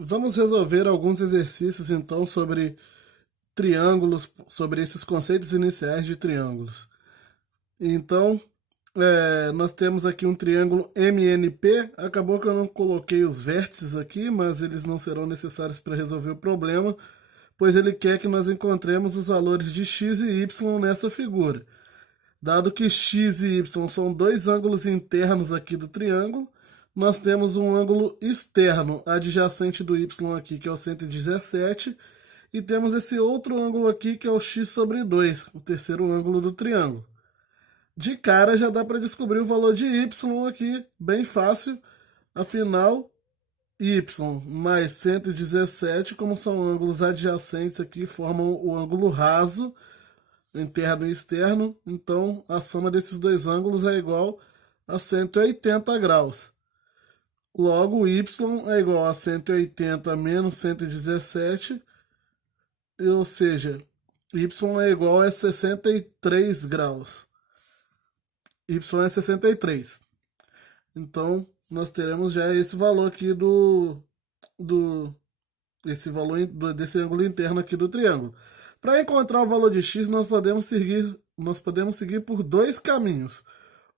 Vamos resolver alguns exercícios então sobre triângulos, sobre esses conceitos iniciais de triângulos. Então, nós temos aqui um triângulo MNP. Acabou que eu não coloquei os vértices aqui, mas eles não serão necessários para resolver o problema, pois ele quer que nós encontremos os valores de x e y nessa figura. Dado que x e y são dois ângulos internos aqui do triângulo, nós temos um ângulo externo adjacente do y aqui, que é o 117, e temos esse outro ângulo aqui, que é o x sobre 2, o terceiro ângulo do triângulo. De cara já dá para descobrir o valor de y aqui, bem fácil, afinal, y mais 117, como são ângulos adjacentes aqui, formam o ângulo raso, interno e externo, então a soma desses dois ângulos é igual a 180 graus. Logo, y é igual a 180 menos 117, ou seja, y é igual a 63 graus. Y é 63. Então, nós teremos já esse valor aqui esse valor desse ângulo interno aqui do triângulo. Para encontrar o valor de x, nós podemos seguir por dois caminhos.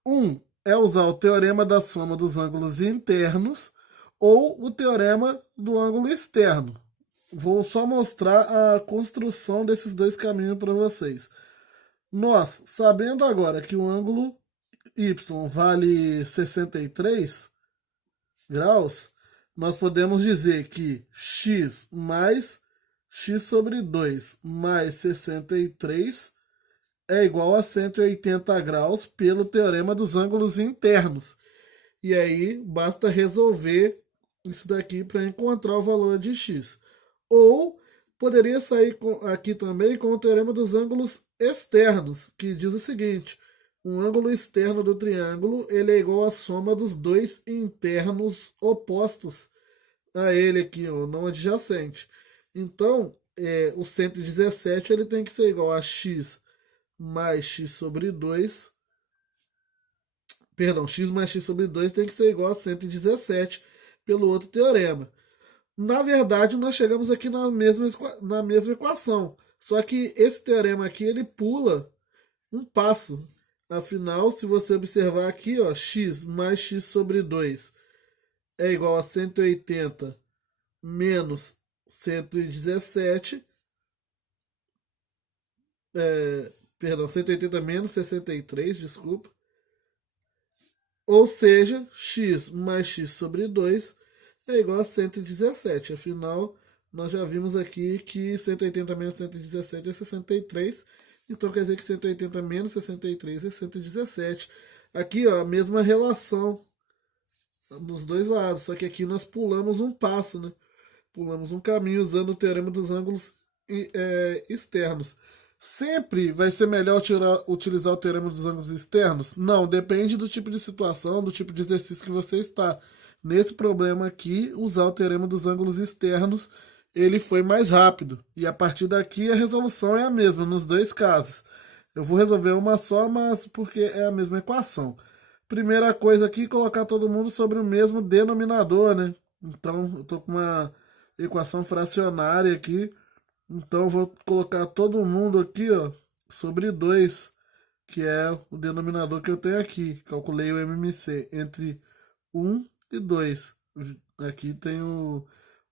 Um é usar o teorema da soma dos ângulos internos ou o teorema do ângulo externo. Vou só mostrar a construção desses dois caminhos para vocês. Nós, sabendo agora que o ângulo y vale 63 graus, nós podemos dizer que x mais x sobre 2 mais 63 é igual a 180 graus pelo teorema dos ângulos internos. E aí basta resolver isso daqui para encontrar o valor de x. Ou poderia sair aqui também com o teorema dos ângulos externos, que diz o seguinte: um ângulo externo do triângulo ele é igual à soma dos dois internos opostos a ele aqui, ó, não adjacente. Então, o 117 ele tem que ser igual a x mais x sobre 2. Perdão, x mais x sobre 2 tem que ser igual a 117 pelo outro teorema. Na verdade, nós chegamos aqui na mesma equação. Só que esse teorema aqui ele pula um passo. Afinal, se você observar aqui, ó, x mais x sobre 2 é igual a 180 menos 117. Perdão, 180 menos 63, desculpa. Ou seja, x mais x sobre 2 é igual a 117. Afinal, nós já vimos aqui que 180 menos 117 é 63. Então quer dizer que 180 menos 63 é 117. Aqui, ó, a mesma relação nos dois lados, só que aqui nós pulamos um passo, né? Pulamos um caminho usando o teorema dos ângulos externos. Sempre vai ser melhor utilizar o teorema dos ângulos externos? Não, depende do tipo de situação, do tipo de exercício que você está. Nesse problema aqui, usar o teorema dos ângulos externos, ele foi mais rápido. E a partir daqui a resolução é a mesma nos dois casos. Eu vou resolver uma só, mas porque é a mesma equação. Primeira coisa aqui, colocar todo mundo sobre o mesmo denominador, né? Então, eu estou com uma equação fracionária aqui. Então, eu vou colocar todo mundo aqui, ó, sobre 2, que é o denominador que eu tenho aqui. Calculei o MMC entre 1 e 2. Aqui tem o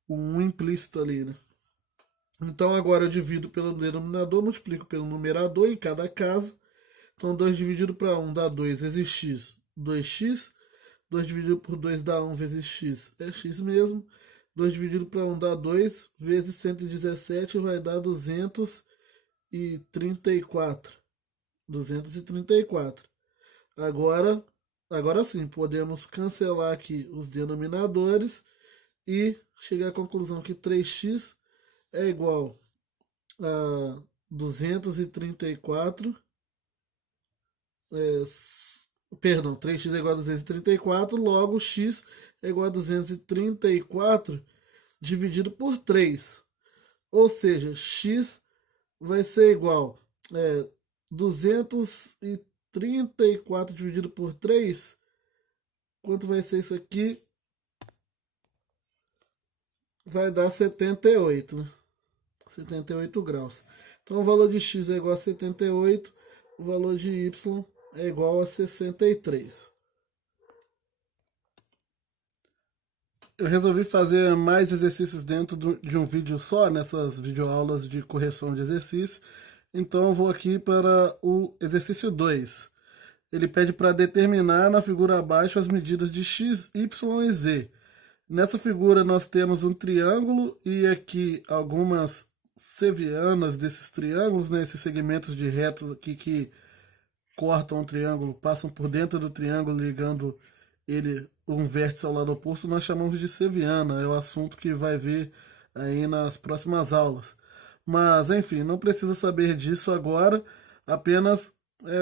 1 implícito ali, né? Então, agora eu divido pelo denominador, multiplico pelo numerador em cada caso. Então, 2 dividido para 1 dá 2 vezes x, 2x. 2 dividido por 2 dá 1 vezes x, é x mesmo. 2 dividido para 1 dá 2, vezes 117 vai dar 234. 234. Agora sim, podemos cancelar aqui os denominadores e chegar à conclusão que 3x é igual a 234. Perdão, 3x é igual a 234, logo x é igual a 234 dividido por 3. Ou seja, x vai ser igual a 234 dividido por 3. Quanto vai ser isso aqui? vai dar 78, né? 78 graus. Então o valor de x é igual a 78, o valor de y é igual a 63. Eu resolvi fazer mais exercícios dentro de um vídeo só, nessas videoaulas de correção de exercício. Então eu vou aqui para o exercício 2. Ele pede para determinar na figura abaixo as medidas de x, y e z. Nessa figura nós temos um triângulo e aqui algumas sevianas desses triângulos, né? Esses segmentos de retas aqui que cortam um triângulo, passam por dentro do triângulo ligando ele um vértice ao lado oposto, nós chamamos de seviana. É o assunto que vai vir aí nas próximas aulas. Mas, enfim, não precisa saber disso agora, apenas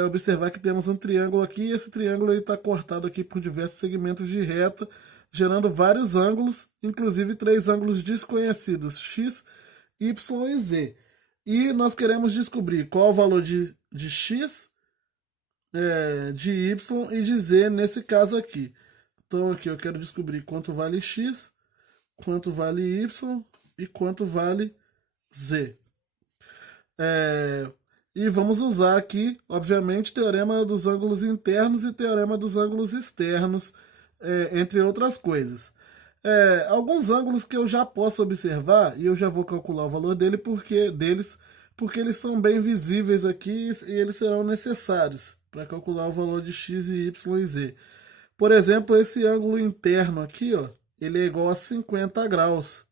observar que temos um triângulo aqui e esse triângulo está cortado aqui por diversos segmentos de reta, gerando vários ângulos, inclusive 3 ângulos desconhecidos, x, y e z. E nós queremos descobrir qual o valor de x, de y e de z nesse caso aqui. Então aqui eu quero descobrir quanto vale x, quanto vale y e quanto vale z. E vamos usar aqui, obviamente, teorema dos ângulos internos e teorema dos ângulos externos, entre outras coisas. Alguns ângulos que eu já posso observar, e eu já vou calcular o valor deles, porque eles são bem visíveis aqui e eles serão necessários para calcular o valor de x, y e z. Por exemplo, esse ângulo interno aqui, ó, ele é igual a 50 graus.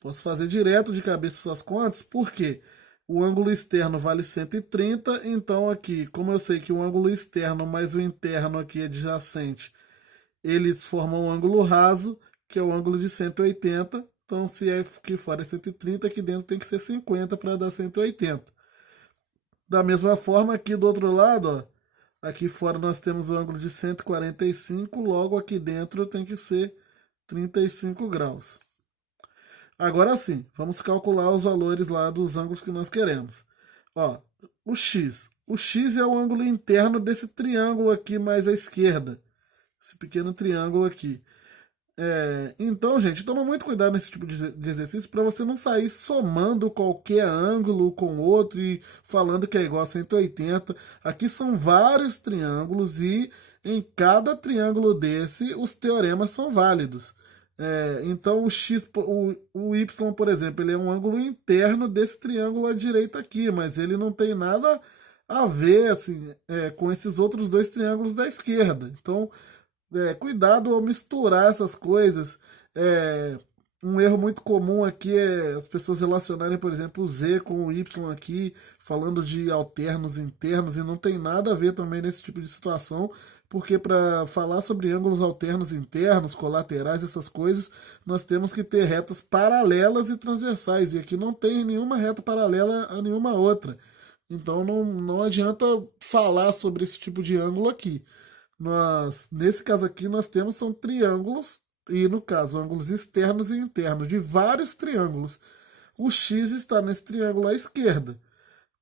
Posso fazer direto de cabeça essas contas, porque o ângulo externo vale 130, então aqui, como eu sei que o ângulo externo mais o interno aqui é adjacente, eles formam um ângulo raso, que é o ângulo de 180. Então, se aqui fora é 130, aqui dentro tem que ser 50 para dar 180. Da mesma forma, aqui do outro lado, ó, aqui fora nós temos o ângulo de 145, logo aqui dentro tem que ser 35 graus. Agora sim, vamos calcular os valores lá dos ângulos que nós queremos. Ó, o x. O x é o ângulo interno desse triângulo aqui mais à esquerda. Esse pequeno triângulo aqui. Então, gente, toma muito cuidado nesse tipo de exercício para você não sair somando qualquer ângulo com outro e falando que é igual a 180. Aqui são vários triângulos e em cada triângulo desse os teoremas são válidos. Então o y, por exemplo, ele é um ângulo interno desse triângulo à direita aqui, mas ele não tem nada a ver assim, com esses outros dois triângulos da esquerda. Então, cuidado ao misturar essas coisas. Um erro muito comum aqui é as pessoas relacionarem, por exemplo, o Z com o Y aqui, falando de alternos internos, e não tem nada a ver também nesse tipo de situação, porque para falar sobre ângulos alternos internos, colaterais, essas coisas, nós temos que ter retas paralelas e transversais, e aqui não tem nenhuma reta paralela a nenhuma outra. Então não adianta falar sobre esse tipo de ângulo aqui. Nesse caso aqui, nós temos são triângulos, e no caso, ângulos externos e internos, de vários triângulos. O x está nesse triângulo à esquerda.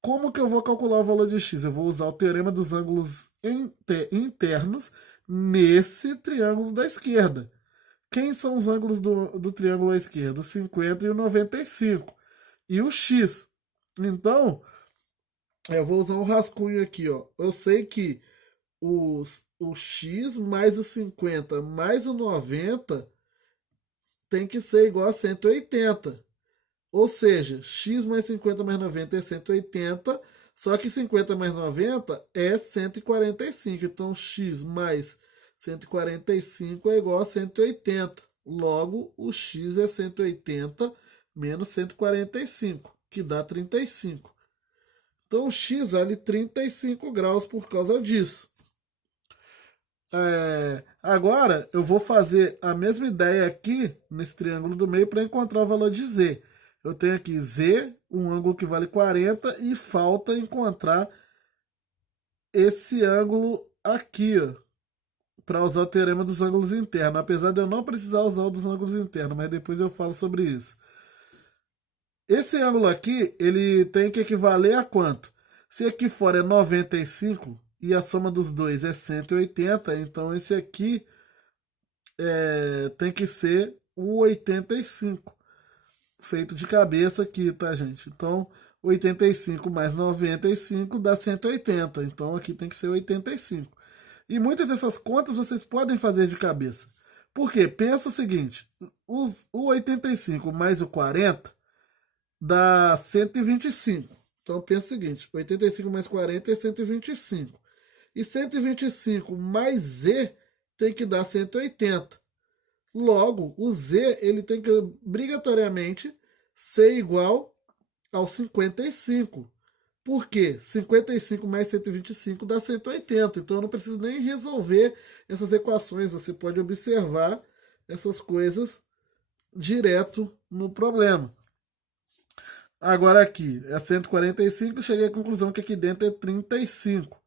Como que eu vou calcular o valor de x? Eu vou usar o teorema dos ângulos internos nesse triângulo da esquerda. Quem são os ângulos do triângulo à esquerda? O 50 e o 95. E o x. Então, eu vou usar um rascunho aqui, ó. Eu sei que o x mais o 50 mais o 90 tem que ser igual a 180. Ou seja, x mais 50 mais 90 é 180, só que 50 mais 90 é 145. Então, x mais 145 é igual a 180. Logo, o x é 180 menos 145, que dá 35. Então, o x vale 35 graus por causa disso. Agora, eu vou fazer a mesma ideia aqui, nesse triângulo do meio, para encontrar o valor de z. Eu tenho aqui z, um ângulo que vale 40, e falta encontrar esse ângulo aqui, para usar o teorema dos ângulos internos. Apesar de eu não precisar usar o dos ângulos internos, mas depois eu falo sobre isso. Esse ângulo aqui, ele tem que equivaler a quanto? Se aqui fora é 95 e a soma dos dois é 180, então esse aqui tem que ser o 85. feito de cabeça aqui, tá, gente? Então, 85 mais 95 dá 180. Então, aqui tem que ser 85. E muitas dessas contas vocês podem fazer de cabeça. Por quê? Pensa o seguinte, o 85 mais o 40 dá 125. Então, pensa o seguinte, 85 mais 40 é 125. E 125 mais Z tem que dar 180. Logo, o Z ele tem que obrigatoriamente ser igual ao 55. Por quê? 55 mais 125 dá 180. Então eu não preciso nem resolver essas equações. Você pode observar essas coisas direto no problema. Agora aqui é 145, cheguei à conclusão que aqui dentro é 35.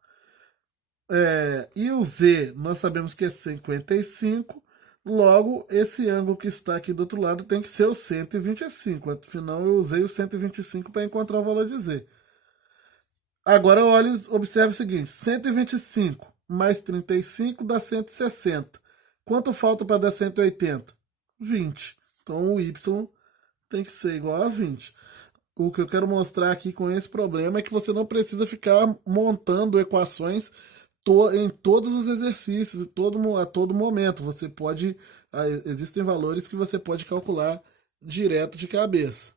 E o Z nós sabemos que é 55. Logo, esse ângulo que está aqui do outro lado tem que ser o 125. Afinal, eu usei o 125 para encontrar o valor de Z. Agora, observe o seguinte: 125 mais 35 dá 160. Quanto falta para dar 180? 20. Então, o Y tem que ser igual a 20. O que eu quero mostrar aqui com esse problema é que você não precisa ficar montando equações em todos os exercícios, a todo momento. Você pode. Existem valores que você pode calcular direto de cabeça.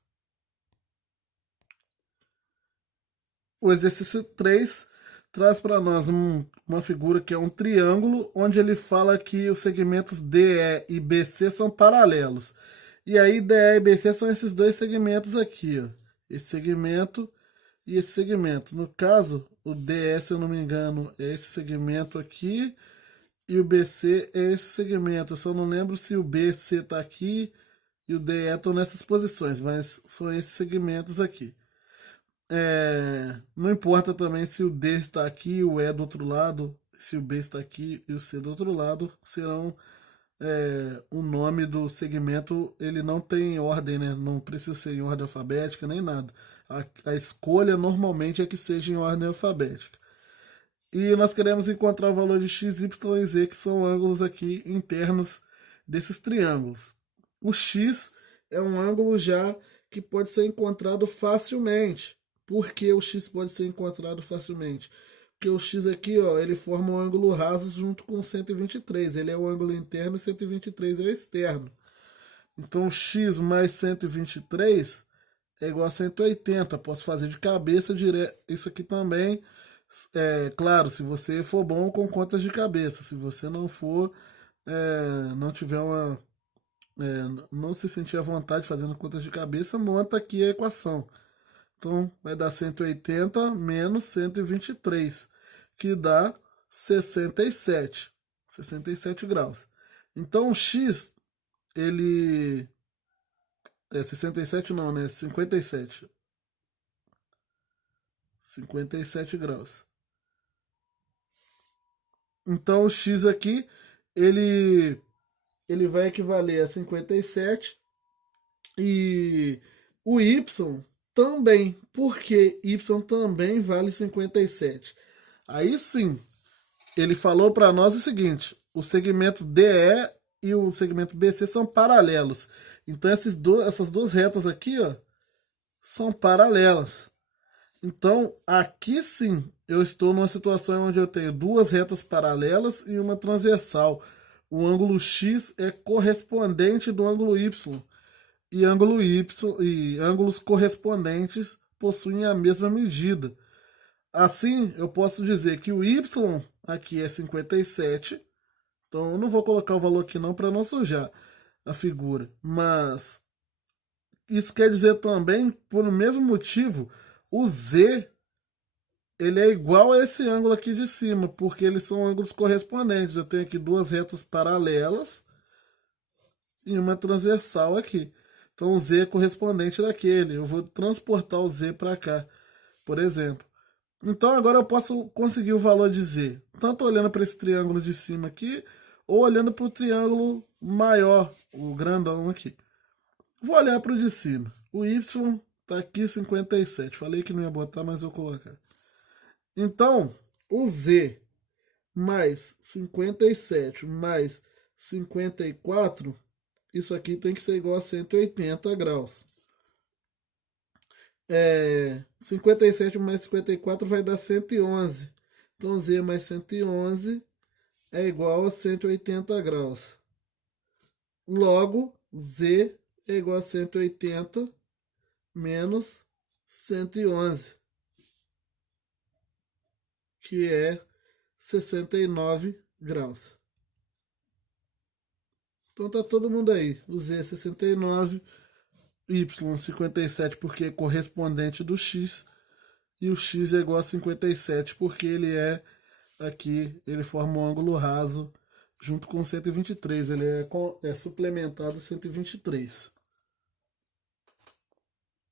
O exercício 3 traz para nós uma figura que é um triângulo, onde ele fala que os segmentos DE e BC são paralelos. E aí DE e BC são esses dois segmentos aqui, ó. Esse segmento e esse segmento. No caso, o DE, se eu não me engano, é esse segmento aqui, e o BC é esse segmento. Eu só não lembro se o BC está aqui e o DE estão nessas posições, mas são esses segmentos aqui. Não importa também se o D está aqui, o E do outro lado, se o B está aqui e o C do outro lado, serão o nome do segmento, ele não tem ordem, né? Não precisa ser em ordem alfabética nem nada. A escolha normalmente é que seja em ordem alfabética. E nós queremos encontrar o valor de x, y e z, que são ângulos aqui internos desses triângulos. O x é um ângulo já que pode ser encontrado facilmente. Por que o x pode ser encontrado facilmente? Porque o x aqui, ó, ele forma um ângulo raso junto com 123. Ele é o ângulo interno e 123 é o externo. Então, x mais 123 é igual a 180. Posso fazer de cabeça direto. Isso aqui também, claro, se você for bom com contas de cabeça. Se você não for, não tiver não se sentir à vontade fazendo contas de cabeça, monta aqui a equação. Então, vai dar 180 menos 123, que dá 67. 67 graus. Então, o x, ele... 67 não, né? 57. 57 graus. Então, o x aqui, ele vai equivaler a 57. E o y também, porque y também vale 57. Aí sim, ele falou para nós o seguinte: os segmentos DE e o segmento BC são paralelos. Então essas duas retas aqui, ó, são paralelas. Então aqui sim, eu estou numa situação onde eu tenho duas retas paralelas e uma transversal. O ângulo X é correspondente do ângulo Y. E ângulo Y e ângulos correspondentes possuem a mesma medida. Assim, eu posso dizer que o Y aqui é 57. Então, eu não vou colocar o valor aqui não para não sujar a figura. Mas isso quer dizer também, por o mesmo motivo, o Z ele é igual a esse ângulo aqui de cima, porque eles são ângulos correspondentes. Eu tenho aqui duas retas paralelas e uma transversal aqui. Então o Z é correspondente daquele. Eu vou transportar o Z para cá, por exemplo. Então agora eu posso conseguir o valor de Z, tanto olhando para esse triângulo de cima aqui, ou olhando para o triângulo maior, o grandão aqui. Vou olhar para o de cima. O Y está aqui 57. Falei que não ia botar, mas vou colocar. Então, o Z mais 57 mais 54, isso aqui tem que ser igual a 180 graus. 57 mais 54 vai dar 111. Então Z mais 111 é igual a 180 graus. Logo, Z é igual a 180 menos 111, que é 69 graus. Então tá todo mundo aí. O Z é 69, Y 57 porque é correspondente do X, e o X é igual a 57 porque ele é aqui, ele forma um ângulo raso junto com 123, ele é suplementado 123.